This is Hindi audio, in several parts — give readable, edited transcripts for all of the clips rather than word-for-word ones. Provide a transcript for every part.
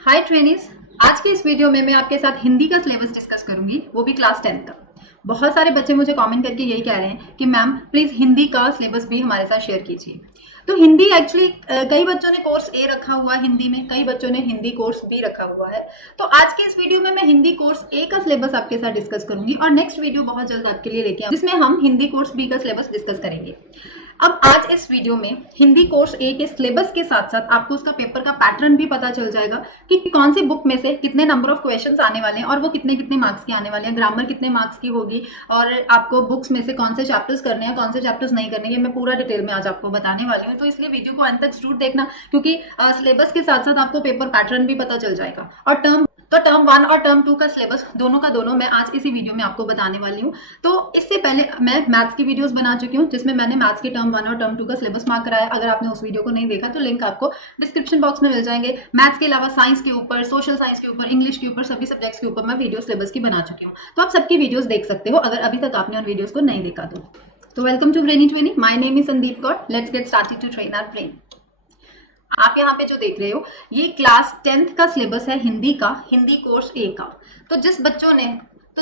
हाय ट्रेनीज। आज के इस वीडियो में मैं आपके साथ हिंदी का सिलेबस डिस्कस करूंगी, वो भी क्लास 10 का। बहुत सारे बच्चे मुझे कमेंट करके यही कह रहे हैं कि मैम प्लीज हिंदी का सिलेबस भी हमारे साथ शेयर कीजिए। तो हिंदी एक्चुअली कई बच्चों ने कोर्स ए रखा हुआ है हिंदी में, कई बच्चों ने हिंदी कोर्स बी रखा हुआ है। तो आज के इस वीडियो में मैं हिंदी कोर्स ए का सिलेबस आपके साथ डिस्कस करूंगी और नेक्स्ट वीडियो बहुत जल्द आपके लिए लेके आऊंगी जिसमें हम हिंदी कोर्स बी का सिलेबस डिस्कस करेंगे। अब आज इस वीडियो में हिंदी कोर्स ए के सिलेबस के साथ साथ आपको उसका पेपर का पैटर्न भी पता चल जाएगा कि कौन सी बुक में से कितने नंबर ऑफ क्वेश्चंस आने वाले हैं और वो कितने कितने मार्क्स के आने वाले हैं, ग्रामर कितने मार्क्स की होगी और आपको बुक्स में से कौन से चैप्टर्स करने हैं, कौन से चैप्टर्स नहीं करने, ये मैं पूरा डिटेल में आज आपको बताने वाली हूँ। तो इसलिए वीडियो को अंत तक जरूर देखना, क्योंकि सिलेबस के साथ साथ आपको पेपर पैटर्न भी पता चल जाएगा। और टर्म 1 और टर्म 2 का सिलेबस दोनों का दोनों मैं आज इसी वीडियो में आपको बताने वाली हूँ। तो इससे पहले मैं मैथ्स की वीडियोस बना चुकी हूँ जिसमें मैंने मैथ्स के टर्म 1 और टर्म 2 का सिलेबस मार्क कराया। अगर आपने उस वीडियो को नहीं देखा तो लिंक आपको डिस्क्रिप्शन बॉक्स में मिल जाएंगे। मैथ्स के अलावा साइंस के ऊपर, सोशल साइंस के ऊपर, इंग्लिश के ऊपर, सभी सब्जेक्ट्स के ऊपर मैं वीडियो सिलेबस की बना चुकी हूँ। तो आप सबकी वीडियोज देख सकते हो अगर अभी तक आपने उन वीडियोज को नहीं देखा तो welcome to brainy training. My name is Sandeep Kaur. Let's get started to train our brain. आप यहाँ पे जो देख रहे हो ये क्लास 10th का सिलेबस है हिंदी का, हिंदी कोर्स ए का। तो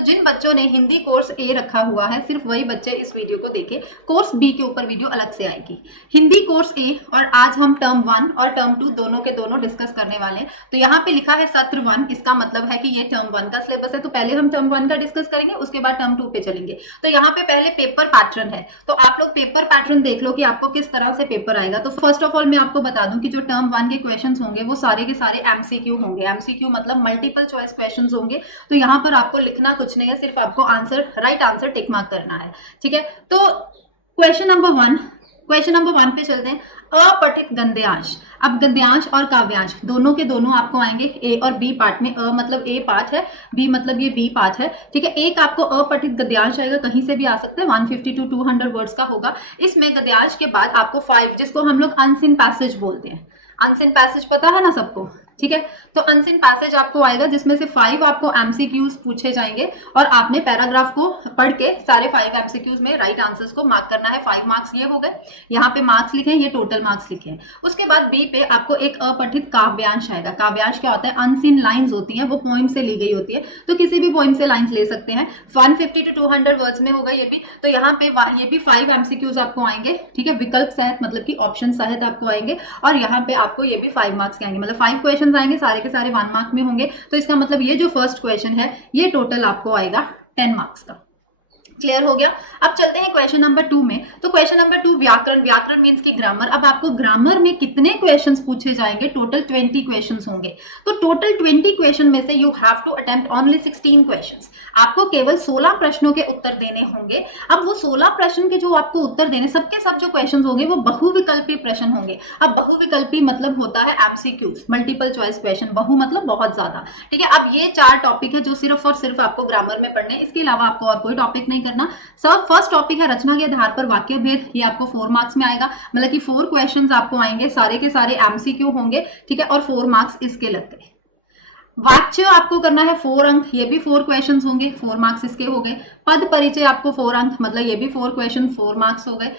जिन बच्चों ने हिंदी कोर्स ए रखा हुआ है सिर्फ वही बच्चे इस वीडियो को देखें। कोर्स बी के ऊपर वीडियो अलग से आएगी। हिंदी कोर्स ए और आज हम टर्म 1 और टर्म 2 दोनों के दोनों डिस्कस करने वाले हैं। तो यहाँ पे लिखा है सत्र 1, इसका मतलब है कि ये टर्म 1 का सिलेबस है। तो पहले हम टर्म 1 का डिस्कस करेंगे, उसके बाद टर्म 2 पे चलेंगे। तो यहाँ पे पहले पेपर पैटर्न है, तो आप लोग पेपर पैटर्न देख लो कि आपको किस तरह से पेपर आएगा। तो फर्स्ट ऑफ ऑल मैं आपको बता दूं कि जो टर्म 1 के क्वेश्चन होंगे वो सारे के सारे एमसीक्यू होंगे। एमसीक्यू मतलब मल्टीपल चॉइस क्वेश्चन होंगे। तो यहाँ पर आपको लिखना कुछ नहीं है, सिर्फ आपको answer, right answer tick mark करना है। ठीक है, तो क्वेश्चन नंबर 1 पे चलते हैं। अपठित गद्यांश। अब गद्यांश और काव्यांश दोनों के दोनों आपको आएंगे ए और बी पार्ट में। अ मतलब ए पार्ट है, बी मतलब ये बी पार्ट है। ठीक है, एक आपको अपठित गद्यांश आएगा, कहीं से भी आ सकता है, 150 to 200 वर्ड्स का होगा। इसमें गद्यांश के बाद आपको 5, जिसको हम लोग अनसीन पैसेज बोलते हैं। अनसीन पैसेज पता है ना सबको? ठीक है, तो अनसीन पैसेज आपको आएगा जिसमें से 5 आपको एमसीक्यूज पूछे जाएंगे और आपने पैराग्राफ को पढ़ के सारे 5 एमसीक्यूज में राइट आंसर्स को मार्क करना है। 5 मार्क्स ये हो गए, यहाँ पे मार्क्स लिखे हैं, ये टोटल मार्क्स लिखे हैं। उसके बाद बी पे आपको एक अपठित काव्यांश आएगा। काव्यांश क्या होता है? अनसीन लाइंस होती है, वो पोइम से ली गई होती है। तो किसी भी पोइम से लाइंस ले सकते हैं। 150 to 200 वर्ड्स में होगा ये भी। तो यहाँ पे ये भी 5 एमसीक्यूज आपको आएंगे। ठीक है, विकल्प सहित मतलब कि ऑप्शन सहित आपको आएंगे और यहाँ पे आपको ये भी 5 मार्क्स के आएंगे, मतलब 5 क्वेश्चन आएंगे, सारे के सारे 1 मार्क में होंगे। तो इसका मतलब ये जो फर्स्ट क्वेश्चन है ये टोटल आपको आएगा 10 मार्क्स का। क्लियर हो गया? अब चलते हैं क्वेश्चन नंबर 2 में। तो क्वेश्चन नंबर 2 व्याकरण। व्याकरण मींस की ग्रामर। अब आपको ग्रामर में कितने क्वेश्चंस पूछे जाएंगे? टोटल 20 क्वेश्चंस होंगे। तो टोटल 20 क्वेश्चन में से you have to attempt only 16 questions. आपको केवल 16 प्रश्नों के उत्तर देने होंगे। अब वो 16 प्रश्न के जो आपको उत्तर देने, सबके सब जो क्वेश्चन होंगे वो बहुविकल्पी प्रश्न होंगे। अब बहुविकल्पी मतलब होता है एमसीक्यूज, मल्टीपल चॉइस क्वेश्चन। बहु मतलब बहुत ज्यादा। ठीक है, अब ये 4 टॉपिक है जो सिर्फ और सिर्फ आपको ग्रामर में पढ़ने, इसके अलावा आपको और कोई टॉपिक नहीं करना। सब फर्स्ट टॉपिक है रचना के आधार पर वाक्य भेद, ये आपको 4 मार्क्स में आएगा, मतलब कि 4 क्वेश्चंस आपको आएंगे, सारे के सारे एमसीक्यू होंगे। ठीक है, और 4 मार्क्स इसके लगते हैं। वाच्य आपको करना है 4 अंक, ये भी 4 क्वेश्चंस होंगे, 4 मार्क्स इसके हो गए। पद परिचय आपको 4 अंक, मतलब ये भी 4 क्वेश्चन, 4 मार्क्स हो गए।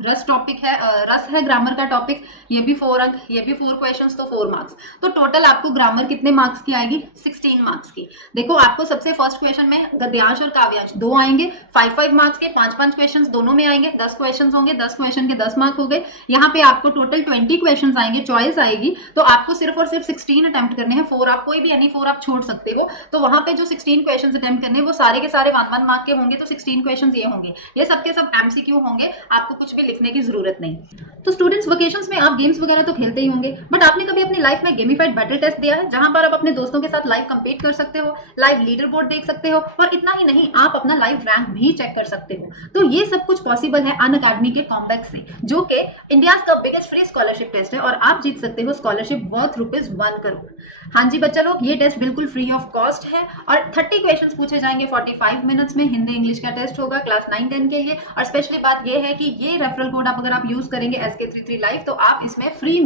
रस टॉपिक है, रस है ग्रामर का टॉपिक, ये भी 4 अंक, ये भी 4 क्वेश्चंस, तो 4 मार्क्स। तो टोटल आपको ग्रामर कितने मार्क्स की आएगी? 16 मार्क्स की। देखो आपको सबसे फर्स्ट क्वेश्चन में गद्यांश और काव्यांश 2 आएंगे, 5-5 मार्क्स के, 5-5 क्वेश्चन दोनों में आएंगे, 10 क्वेश्चन होंगे, 10 क्वेश्चन के 10 मार्क हो गए। यहाँ पे आपको टोटल 20 क्वेश्चन आएंगे, चॉइस आएगी। तो आपको सिर्फ और सिर्फ 16 अटेम्प्ट करने हैं। 4 आप कोई भी यानी 4 आप छोड़ सकते हो। तो वहां पे जो 16 क्वेश्चन अटेम्प्ट करने वो सारे के सारे 1-1 मार्क के होंगे। तो 16 क्वेश्चन ये होंगे, ये सबके सब एमसीक्यू होंगे, आपको कुछ भी लिखने की जरूरत नहीं। तो स्टूडेंट्स वेकेशंस में आप गेम्स वगैरह तो खेलते ही होंगे, बट आपने कभी अपनी लाइफ में गेमिफाइड बैटल टेस्ट दिया है, जहां पर आप अपने दोस्तों के साथ लाइव कंपीट कर सकते हो, लाइव लीडर बोर्ड देख सकते हो और इतना ही नहीं, आप अपना लाइव रैंक भी चेक कर सकते हो। तो ये सब कुछ पॉसिबल है अनअकैडमी के कॉम्बैक्स से, जो कि इंडिया का बिगेस्ट फ्री स्कॉलरशिप टेस्ट है और आप जीत सकते हो स्कॉलरशिप वर्थ ₹1 करोड़। हाँ जी बच्चा लोग, ये टेस्ट बिल्कुल फ्री ऑफ कॉस्ट है और 30 क्वेश्चन पूछे जाएंगे 45 मिनट्स में। हिंदी इंग्लिश का टेस्ट होगा क्लास 9-10 के लिए। और स्पेशली बात यह है कि ये रेफरल कोड अगर आप यूज करेंगे SK33 लाइव तो आप इसमें फ्री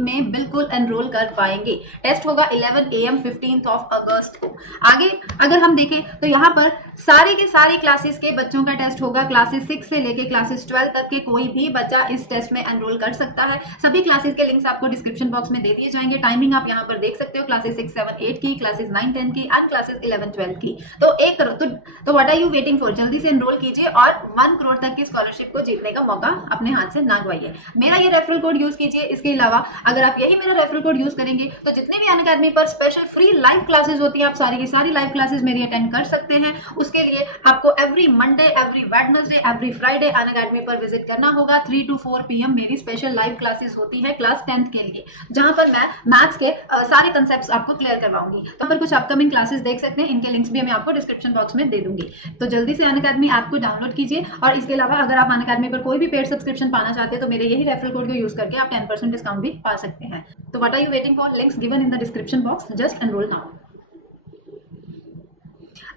में बिल्कुल एनरोल कर पाएंगे। टेस्ट होगा 11 AM 15 अगस्त को। आगे अगर हम देखें तो यहाँ पर सारी के सारी क्लासेस के बच्चों का टेस्ट होगा। क्लासेस 6 से लेके क्लासेस 12 तक के कोई भी बच्चा इस टेस्ट में एनरोल कर सकता है। सभी क्लासेस के लिंक्स आपको डिस्क्रिप्शन बॉक्स में दे दिए जाएंगे। टाइमिंग आप यहाँ पर देख सकते हो, क्लासेस 6, 7, 8 की, क्लासेस 9, 10 की एंड क्लासेस 11, 12 की। तो एक करो तो what are you waiting for, जल्दी से एनरोल कीजिए और 1 करोड़ तक की स्कॉलरशिप को जीतने का मौका अपने हाथ से ना गवाइए। मेरा ये रेफरल कोड यूज कीजिए। इसके अलावा अगर आप यही मेरा रेफरल कोड यूज करेंगे तो जितने भी अनअकैडमी पर स्पेशल फ्री लाइव क्लासेस होती है आप सारी की सारी लाइव क्लासेस मेरी अटेंड कर सकते हैं। उसके लिए आपको every Monday, every Wednesday, every Friday Unacademy पर विजिट करना होगा। 3 to 4 PM मेरी स्पेशल लाइव क्लासेस होती है क्लास 10th के लिए, जहां पर मैं मैथ्स के सारे कंसेप्ट्स आपको क्लियर करवाऊंगी। तो पर कुछ अपकमिंग क्लासेस देख सकते हैं, इनके लिंक्स भी मैं आपको डिस्क्रिप्शन बॉक्स में दे दूंगी। तो जल्दी से अनअकैडमी ऐप को डाउनलोड कीजिए। और इसके अलावा अगर आप अनअकैडमी पर कोई भी पेड सब्सक्रिप्शन पाना चाहते हैं तो मेरे यही रेफरल कोड को यूज करके आप 10% डिस्काउंट भी पा सकते हैं। तो what are you waiting for, links given in the description box, just enrol now.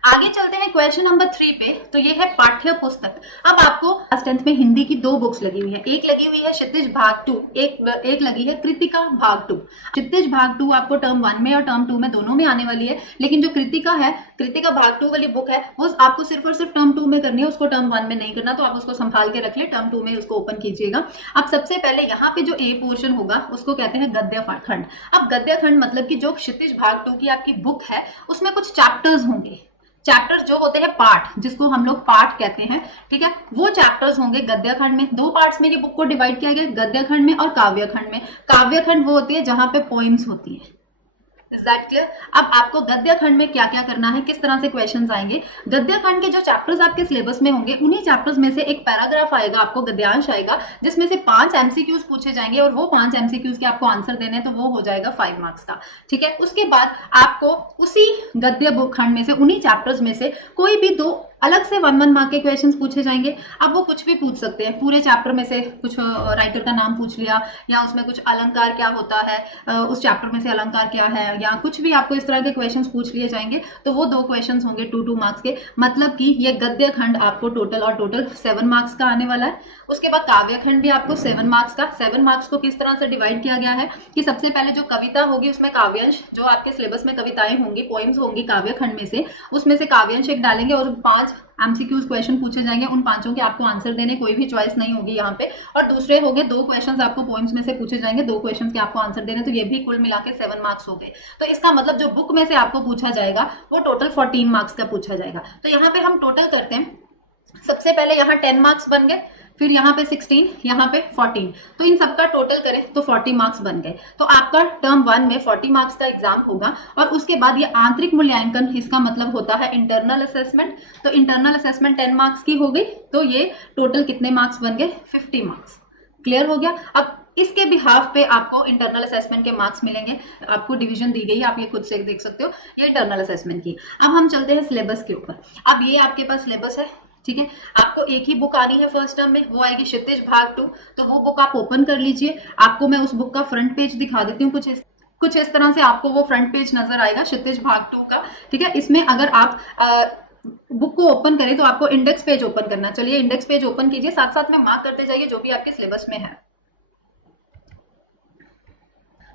आगे चलते हैं क्वेश्चन नंबर 3 पे। तो ये है पाठ्य पुस्तक। अब आपको क्लास 10th में हिंदी की 2 बुक्स लगी हुई है। एक लगी हुई है क्षितिज भाग 2, एक लगी है कृतिका भाग 2। क्षितिज भाग 2 आपको टर्म 1 में और टर्म 2 में दोनों में आने वाली है, लेकिन जो कृतिका है, कृतिका भाग 2 वाली बुक है, वो आपको सिर्फ और सिर्फ टर्म 2 में करनी है, उसको टर्म 1 में नहीं करना। तो आप उसको संभाल के रख ले, टर्म 2 में उसको ओपन कीजिएगा। अब सबसे पहले यहाँ पे जो ए पोर्शन होगा उसको कहते हैं गद्य खंड। अब गद्य खंड मतलब कि जो क्षितिज भाग 2 की आपकी बुक है उसमें कुछ चैप्टर्स होंगे। चैप्टर्स जो होते हैं पाठ, जिसको हम लोग पाठ कहते हैं, ठीक है, वो चैप्टर्स होंगे गद्य खंड में। 2 पार्ट्स में ये बुक को डिवाइड किया गया, गद्य खंड में और काव्य खंड में। काव्य खंड वो होती है जहां पे पोइम्स होती है। Is that clear? अब आपको गद्य खंड में क्या क्या करना है, किस तरह से क्वेश्चंस आएंगे। गद्य खंड के जो चैप्टर्स आपके सिलेबस में होंगे उन्हीं चैप्टर्स में से एक पैराग्राफ आएगा, आपको गद्यांश आएगा, जिसमें से 5 MCQs पूछे जाएंगे और वो 5 MCQs के आपको आंसर देने हैं, तो वो हो जाएगा 5 मार्क्स का। ठीक है, उसके बाद आपको उसी गद्य बुक खंड में से, उन्हीं चैप्टर्स में से कोई भी 2 अलग से 1-1 मार्क के क्वेश्चंस पूछे जाएंगे। अब वो कुछ भी पूछ सकते हैं, पूरे चैप्टर में से कुछ राइटर का नाम पूछ लिया, या उसमें कुछ अलंकार क्या होता है, उस चैप्टर में से अलंकार क्या है, या कुछ भी आपको इस तरह के क्वेश्चंस पूछ लिए जाएंगे। तो वो 2 क्वेश्चंस होंगे 2-2 मार्क्स के। मतलब कि ये गद्य खंड आपको टोटल 7 मार्क्स का आने वाला है। उसके बाद काव्य खंड भी आपको 7 मार्क्स का। 7 मार्क्स को किस तरह से डिवाइड किया गया है कि सबसे पहले जो कविता होगी उसमें काव्यांश, जो आपके सिलेबस में कविताएं होंगी, पोएम्स होंगी काव्य खंड में से, उसमें से काव्यांश एक डालेंगे और 5 MCQs क्वेश्चन पूछे जाएंगे। उन 5 के आपको आंसर देने, कोई भी चॉइस नहीं होगी यहाँ पे। और दूसरे हो गए 2 क्वेश्चंस आपको पोएम्स में से पूछे जाएंगे, 2 क्वेश्चंस के आपको आंसर देने, तो ये भी कुल मिला के 7 मार्क्स हो गए। तो इसका मतलब जो बुक में से आपको पूछा जाएगा वो टोटल 14 मार्क्स का पूछा जाएगा। तो यहाँ पे हम टोटल करते हैं। सबसे पहले यहाँ 10 मार्क्स बन गए, फिर यहाँ पे 16, यहाँ पे 14, तो इन सबका टोटल करें तो 40 मार्क्स बन गए। तो आपका टर्म 1 में 40 मार्क्स का एग्जाम होगा। और उसके बाद ये आंतरिक मूल्यांकन, इसका मतलब होता है इंटरनल असेसमेंट। तो इंटरनल असेसमेंट 10 मार्क्स की हो गई, तो ये टोटल कितने मार्क्स बन गए, 50 मार्क्स। क्लियर हो गया? अब इसके बिहाफ पे आपको इंटरनल असेसमेंट के मार्क्स मिलेंगे। आपको डिवीजन दी गई, आप ये खुद से देख सकते हो, ये इंटरनल असेसमेंट की। अब हम चलते हैं सिलेबस के ऊपर। अब ये आपके पास सिलेबस है, ठीक है। आपको एक ही बुक आनी है फर्स्ट टर्म में, वो आएगी क्षितिज भाग 2। तो वो बुक आप ओपन कर लीजिए। आपको मैं उस बुक का फ्रंट पेज दिखा देती हूँ। कुछ इस तरह से आपको वो फ्रंट पेज नजर आएगा क्षितिज भाग 2 का, ठीक है। इसमें अगर आप बुक को ओपन करें तो आपको इंडेक्स पेज ओपन करना। चलिए इंडेक्स पेज ओपन कीजिए, साथ साथ में मार्क करते जाइए जो भी आपके सिलेबस में है।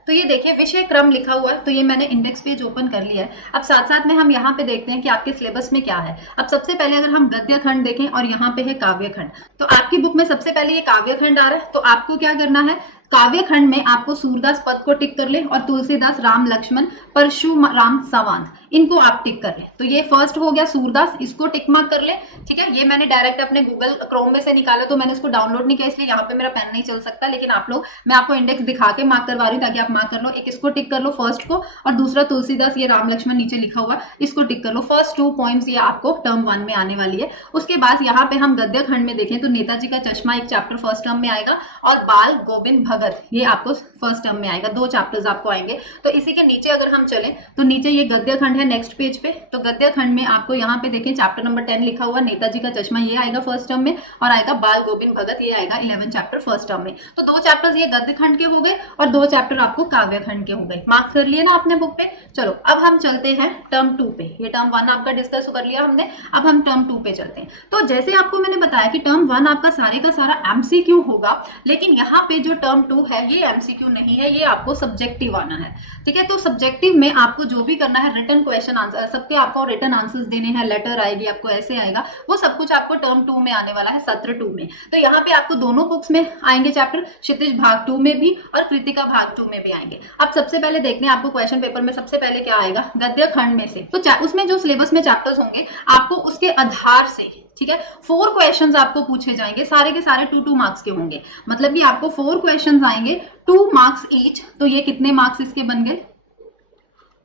तो ये देखिए विषय क्रम लिखा हुआ है, तो ये मैंने इंडेक्स पेज ओपन कर लिया है। अब साथ साथ में हम यहाँ पे देखते हैं कि आपके सिलेबस में क्या है। अब सबसे पहले अगर हम गद्य खंड देखें और यहाँ पे है काव्य खंड, तो आपकी बुक में सबसे पहले ये काव्य खंड आ रहा है। तो आपको क्या करना है, काव्य खंड में आपको सूरदास पद को टिक कर ले और तुलसीदास, राम लक्ष्मण, परशुराम, संवाद, इनको आप टिक कर ले। तो ये फर्स्ट हो गया सूरदास, इसको टिक मार्क कर ले, ठीक है। ये मैंने डायरेक्ट अपने गूगल क्रोम में से निकाला, तो मैंने इसको डाउनलोड नहीं किया, इसलिए यहाँ पे मेरा पेन नहीं चल सकता। लेकिन आप लोग, मैं आपको इंडेक्स दिखा के मार्क करवा रही हूँ ताकि आप मार्क कर लो। एक इसको टिक कर लो फर्स्ट को, और दूसरा तुलसीदास, ये राम लक्ष्मण नीचे लिखा हुआ, इसको टिक कर लो। फर्स्ट 2 पॉइंट्स ये आपको टर्म 1 में आने वाली है। उसके बाद यहाँ पे हम गद्य खंड में देखें तो नेताजी का चश्मा एक चैप्टर फर्स्ट टर्म में आएगा, और बाल गोविंद भगत, ये आपको फर्स्ट टर्म में आएगा, 2 चैप्टर्स आपको आएंगे। तो इसी के नीचे अगर हम चलें तो नीचे ये गद्य खंड है नेक्स्ट पेज पे। तो गद्य खंड में आपको यहाँ पे देखिए चैप्टर नंबर 10 लिखा हुआ नेताजी का चश्मा, ये आएगा फर्स्ट टर्म में, और आएगा बाल गोविंद भगत, ये आएगा 11 चैप्टर फर्स्ट टर्म में। तो 2 चैप्टर्स ये गद्य खंड के हो गए और 2 चैप्टर आपको काव्य खंड के हो गए। मार्क कर लिए ना आपने बुक पे। चलो अब हम चलते हैं टर्म 2 पे। ये टर्म 1 आपका डिस्कस कर लिया हमने, अब हम टर्म 2 पे चलते हैं। तो जैसे आपको मैंने बताया कि टर्म 1 आपका सारे का सारा एमसीक्यू होगा, लेकिन यहाँ पे जो टर्म 2 है ये एमसीक्यू नहीं है, ये आपको सब्जेक्टिव आना है। ठीक है, तो सब्जेक्टिव में आपको जो भी करना है रिटन क्वेश्चन आंसर, सबके आपको रिटन आंसर्स देने हैं, लेटर आएगी आपको, ऐसे आएगा, वो सब कुछ आपको टर्म 2 में आने वाला है, सत्र 2 में। तो यहाँ पे आपको दोनों बुक्स में आएंगे चैप्टर, क्षितिज भाग 2 में भी और कृतिका भाग 2 में भी आएंगे। अब सबसे पहले देखने आपको क्वेश्चन पेपर में सबसे पहले क्या आएगा, गद्य खंड में से। तो उसमें जो सिलेबस में चैप्टर्स होंगे आपको उसके आधार से, ठीक है, 4 क्वेश्चंस आपको पूछे जाएंगे, सारे के सारे 2-2 मार्क्स के होंगे। मतलब कि आपको 4 क्वेश्चंस आएंगे 2 मार्क्स ईच। तो ये कितने मार्क्स इसके बन गए,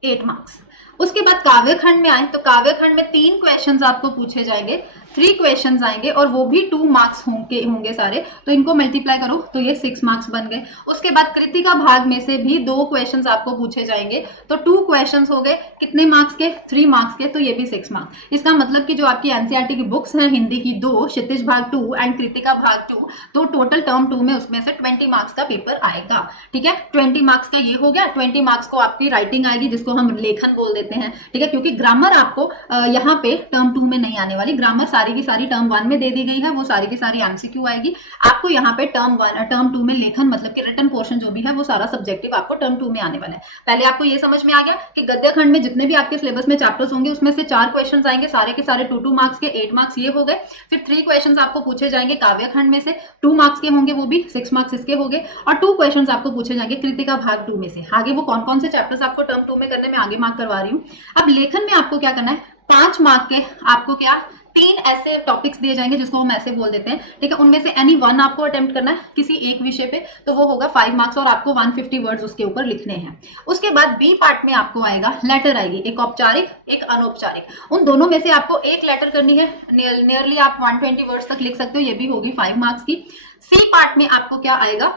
8 मार्क्स। उसके बाद काव्य खंड में आए तो काव्य खंड में 3 क्वेश्चंस आपको पूछे जाएंगे, 3 क्वेश्चंस आएंगे और वो भी 2 मार्क्स होंगे सारे। तो इनको मल्टीप्लाई करो तो ये 6 मार्क्स बन गए। उसके बाद कृतिका भाग में से भी 2 क्वेश्चंस आपको पूछे जाएंगे, तो 2 क्वेश्चंस हो गए कितने मार्क्स के, 3 मार्क्स के, तो ये भी 6 मार्क्स। इसका मतलब कि जो आपकी एनसीईआरटी की बुक्स हैं हिंदी की 2, क्षितिज भाग 2 एंड कृतिका भाग 2, तो टोटल टर्म 2 में उसमें से 20 मार्क्स का पेपर आएगा। ठीक है, 20 मार्क्स का ये हो गया। 20 मार्क्स को आपकी राइटिंग आएगी, जिसको हम लेखन बोल देते हैं। ठीक है, क्योंकि ग्रामर आपको यहाँ पे टर्म 2 में नहीं आने वाली, ग्रामर सारी की सारी टर्म 1 में दे दी गई है, वो सारी की सारी एमसीक्यू आएगी। आपको यहाँ पे टर्म 2 में लेखन मतलब कि रिटन पोर्शन जो भी है वो सारा सब्जेक्टिव आपको टर्म 2 में आने वाला है। पहले आपको ये समझ में आ गया कि गद्य खंड में जितने भी आपके सिलेबस में चैप्टर्स होंगे उसमें से 4 क्वेश्चन आएंगे, सारे के सारे 2-2 मार्क्स के, 8 मार्क्स ये हो गए। फिर 3 क्वेश्चन आपको पूछे जाएंगे काव्य खंड में से, 2 मार्क्स के होंगे, वो भी 6 मार्क्स इसके हो गए। और 2 क्वेश्चन आपको पूछे जाएंगे कृतिका भाग 2 में से। आगे वो कौन कौन से चैप्टर्स आपको टर्म 2 में करने में आगे मार्क करवा रही हूँ। अब लेखन में आपको क्या करना है, 5 मार्क के आपको क्या 3 ऐसे टॉपिक्स दिए जाएंगे जिसको हम ऐसे बोल देते हैं। ठीक है, उनमें से एनी वन आपको अटेम्प्ट करना है किसी एक विषय पे, तो वो होगा 5 मार्क्स और आपको 150 वर्ड्स उसके ऊपर लिखने हैं। उसके बाद बी पार्ट में आपको आएगा लेटर आएगी, एक औपचारिक एक अनौपचारिक। उन दोनों में से आपको एक लेटर करनी है, नियरली आप 120 वर्ड्स तक लिख सकते हो, ये भी होगी 5 मार्क्स की। सी पार्ट में आपको क्या आएगा,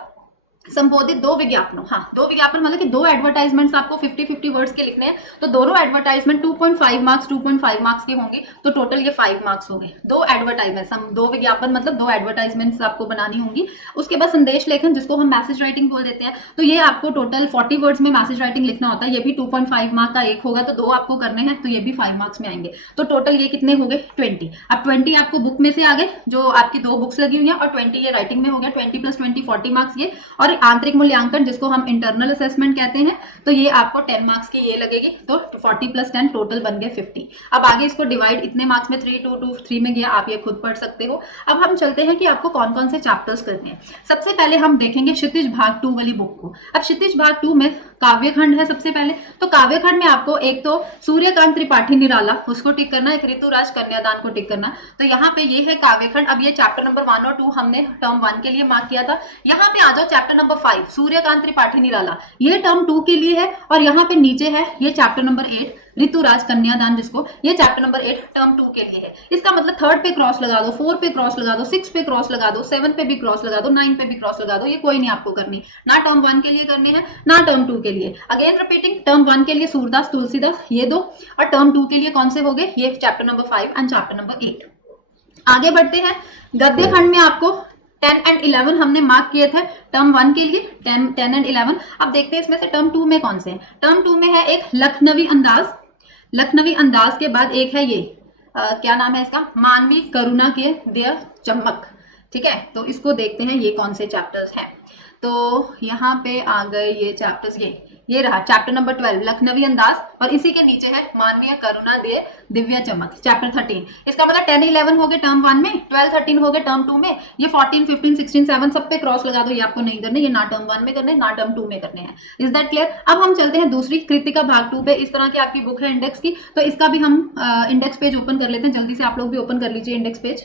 संबोधित 2 विज्ञापनों, हाँ 2 विज्ञापन मतलब कि 2 एडवर्टाइजमेंट्स आपको 50-50 वर्ड्स के लिखने हैं। तो दोनों एडवर्टाइजमेंट 2.5 मार्क्स 2.5 मार्क्स के होंगे, तो टोटल ये 5 मार्क्स हो गए। 2 एडवर्टाइजमेंट, 2 विज्ञापन मतलब 2 एडवर्टाइजमेंट्स आपको बनानी होंगी। उसके बाद संदेश लेखन जिसको हम मैसेज राइटिंग बोल देते हैं, तो ये आपको टोटल 40 वर्ड्स में मैसेज राइटिंग लिखना होता है, ये भी 2.5 मार्क्स का एक होगा, तो 2 आपको करने हैं, तो ये भी 5 मार्क्स में आएंगे। तो टोटल ये कितने हो गए 20। अब 20 आपको बुक में से आ गए, जो आपकी 2 बुक्स लगी हुई है, और 20 ये राइटिंग में हो गया। 20 + 20 40 मार्क्स ये, और आंतरिक मूल्यांकन जिसको हम इंटरनल असेसमेंट कहते हैं, तो ये आपको 10 मार्क्स की ये लगेगी, तो 40 + 10 टोटल बन गए 50। अब आगे इसको डिवाइड इतने मार्क्स में 3 2 2 3 में गया, आप ये खुद पढ़ सकते हो। अब हम चलते हैं कि आपको कौन कौन से चैप्टर्स करने हैं। सबसे पहले हम देखेंगे क्षितिज भाग 2 वाली बुक को। अब क्षितिज भाग 2 में काव्य खंड है सबसे पहले, तो काव्य खंड में आपको एक तो सूर्यकांत त्रिपाठी निराला उसको टिक करना, एक ऋतुराज कन्यादान को टिक करना। तो यहाँ पे ये है काव्य खंड। अब ये चैप्टर नंबर 1 और 2 हमने टर्म 1 के लिए मार्क किया था। यहाँ पे आ जाओ चैप्टर नंबर 5 सूर्यकांत त्रिपाठी निराला, ये टर्म 2 के लिए है। और यहाँ पे नीचे है ये चैप्टर नंबर 8 ऋतुराज कन्यादान, जिसको ये चैप्टर नंबर 8 टर्म 2 के लिए है। इसका मतलब 3rd पे क्रॉस लगा दो, 4 पे क्रॉस लगा दो, 6 पे क्रॉस लगा दो, 7 पे भी क्रॉस लगा दो, 9 पे भी क्रॉस लगा दो, ये कोई नहीं आपको करनी, ना टर्म 1 के लिए करनी है ना टर्म 2 के लिए। अगेन रिपीटिंग, टर्म 1 के लिए सूरदास तुलसीदास ये 2, और टर्म 2 के लिए कौन से हो गए, ये chapter number 5 and chapter number 8। आगे बढ़ते हैं, गद्य खंड में आपको 10 एंड 11 हमने मार्क किए थे टर्म 1 के लिए, 10 एंड 11। अब देखते हैं इसमें से टर्म 2 में कौन से हैं। टर्म 2 में है एक लखनवी अंदाज, लखनवी अंदाज के बाद एक है ये क्या नाम है इसका, मानवीय करुणा के दिया चमक। ठीक है, तो इसको देखते हैं ये कौन से चैप्टर्स हैं। तो यहाँ पे आ गए ये चैप्टर्स, ये रहा चैप्टर नंबर 12 लखनवी अंदाज, और इसी के नीचे है मानवीय करुणा दे दिव्य चमक चैप्टर 13। इसका मतलब 10 11 हो गए टर्म 1 में, 12 13 हो गए टर्म 2 में, ये 14 15 16 7 सब पे क्रॉस लगा दो, ये आपको नहीं करने, ये ना टर्म 1 में करने ना टर्म 2 में करने हैं। Is that clear. अब हम चलते हैं दूसरी कृतिका भाग 2 पे। इस तरह की आपकी बुक है इंडेक्स की, तो इसका भी हम इंडेक्स पेज ओपन कर लेते हैं। जल्दी से आप लोग भी ओपन कर लीजिए इंडेक्स पेज।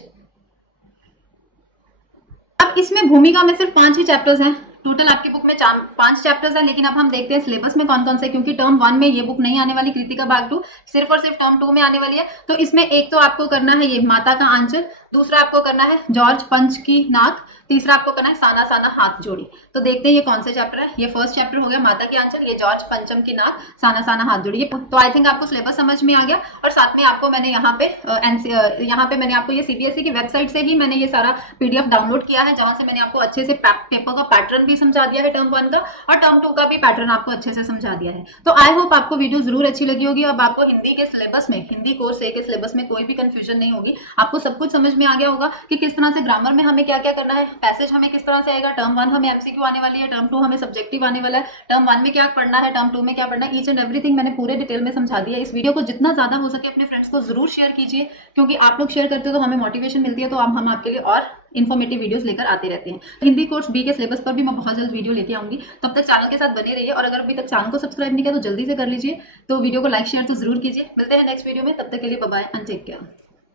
अब इसमें भूमिका में सिर्फ 5 ही चैप्टर्स हैं, टोटल आपकी बुक में 5 चैप्टर्स है। लेकिन अब हम देखते हैं सिलेबस में कौन कौन से, क्योंकि टर्म 1 में ये बुक नहीं आने वाली कृतिका भाग 2, सिर्फ और सिर्फ टर्म 2 में आने वाली है। तो इसमें एक तो आपको करना है ये माता का आंचल, दूसरा आपको करना है जॉर्ज पंच की नाक, तीसरा आपको करना है साना साना हाथ जोड़ी। तो देखते हैं ये कौन से चैप्टर है। ये फर्स्ट चैप्टर हो गया माता की आंचल, ये जॉर्ज पंचम की नाक, साना साना हाथ जोड़ी। तो आई थिंक आपको सिलेबस समझ में आ गया। और साथ में आपको मैंने यहाँ पे मैंने आपको ये सीबीएसई की वेबसाइट से ही मैंने ये सारा पीडीएफ डाउनलोड किया है, जहां से मैंने आपको अच्छे से पेपर का पैटर्न भी समझा दिया है टर्म 1 का, और टर्म 2 का भी पैटर्न आपको अच्छे से समझा दिया है। तो आई होप आपको वीडियो जरूर अच्छी लगी होगी। अब आपको हिंदी के सिलेबस में, हिंदी कोर्स ए के सिलेबस में कोई भी कंफ्यूजन नहीं होगी। आपको सब कुछ समझ में आ गया होगा कि किस तरह से ग्रामर में हमें क्या क्या करना है, पैसेज हमें किस तरह से आएगा, टर्म 1 हमें एमसीक्यू आने वाली है, टर्म 2 हमें सब्जेक्टिव आने वाला है, टर्म 1 में क्या पढ़ना है, टर्म 2 में क्या पढ़ना है, ईच एंड एवरीथिंग मैंने पूरे डिटेल में समझा दिया। इस वीडियो को जितना ज्यादा हो सके अपने फ्रेंड्स को जरूर शेयर कीजिए, क्योंकि आप लोग शेयर करते हो तो हमें मोटिवेशन मिलती है, तो हम आपके लिए और इन्फॉर्मेटिव वीडियोस लेकर आते रहते हैं। हिंदी कोर्स बी के सिलेबस पर भी मैं बहुत जल्द वीडियो लेके आऊंगी। तब तक चैनल के साथ बने रहिए, और अगर अभी तक चैनल को सब्सक्राइब नहीं किया तो जल्दी से कर लीजिए। तो वीडियो को लाइक शेयर तो जरूर कीजिए। मिलते हैं नेक्स्ट वीडियो में, तब तक के लिए bye bye and take care.